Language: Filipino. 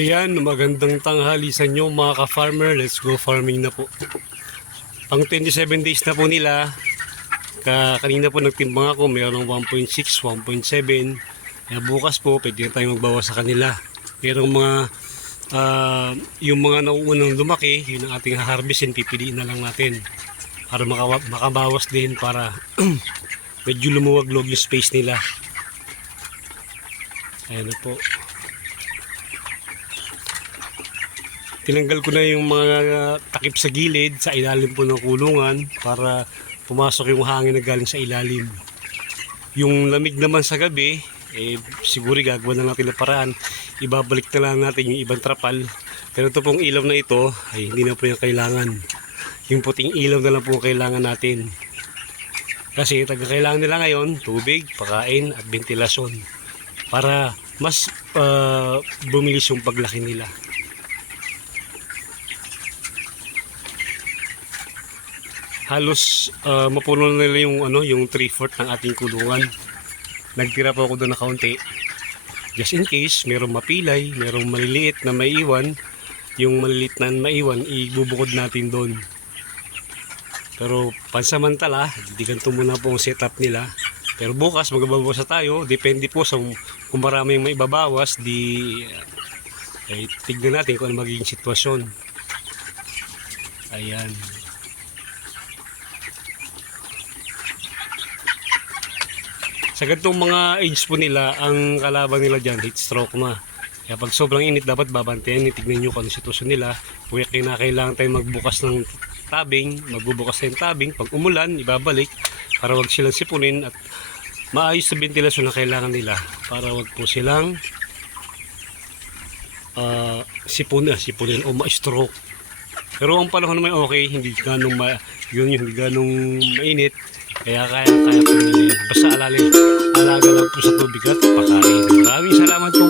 Ayan, magandang tanghali sa inyo mga ka-farmer. Let's go farming na po. Pang 27 days na po nila. Kanina po nagtimbang ako, mayroong 1.6, 1.7. Kaya bukas po, pwede na tayong magbawas sa kanila. Mayroong mga, yung mga nauunang lumaki, yun ang ating harvestin, pipiliin na lang natin. Para makabawas din, para medyo lumuwag-log yung space nila. Ayan na po. Tinanggal ko na yung mga takip sa gilid, sa ilalim po ng kulungan para pumasok yung hangin na galing sa ilalim. Yung lamig naman sa gabi, siguro gagawa na natin na paraan. Ibabalik na lang natin yung ibang trapal. Pero ito pong ilaw na ito, ay hindi na po yung kailangan. Yung puting ilaw na lang po kailangan natin. Kasi kailangan nila ngayon, tubig, pagkain at ventilasyon. Para mas bumilis yung paglaki nila. Halos mapuno na nila yung 3/4 ng ating kulungan. Nagtira pa ako doon na kaunti. Just in case, merong mapilay, merong maliliit na maiwan. Yung maliliit na maiwan, ibubukod natin doon. Pero pansamantala, hindi ganito muna po ang setup nila. Pero bukas magbabawas tayo. Depende po sa kung marami yung maibabawas, tignan natin kung ano magiging sitwasyon. Ayan. Sa ganitong mga age po nila, ang kalaban nila dyan, heat stroke na. Kaya pag sobrang init, dapat babantayan. Tignan nyo kung ano sitwasyon nila. Kung kailangan tayo magbukas ng tabing, magbubukas tayong tabing. Pag umulan, ibabalik para wag silang sipunin at maayos na ventilasyon na kailangan nila para wag po silang sipunin o ma-stroke. Pero ang panahon naman okay, hindi ganong mainit. Kaya po nila. Basta alaga lang po sa tubig at pakain. Maraming salamat po.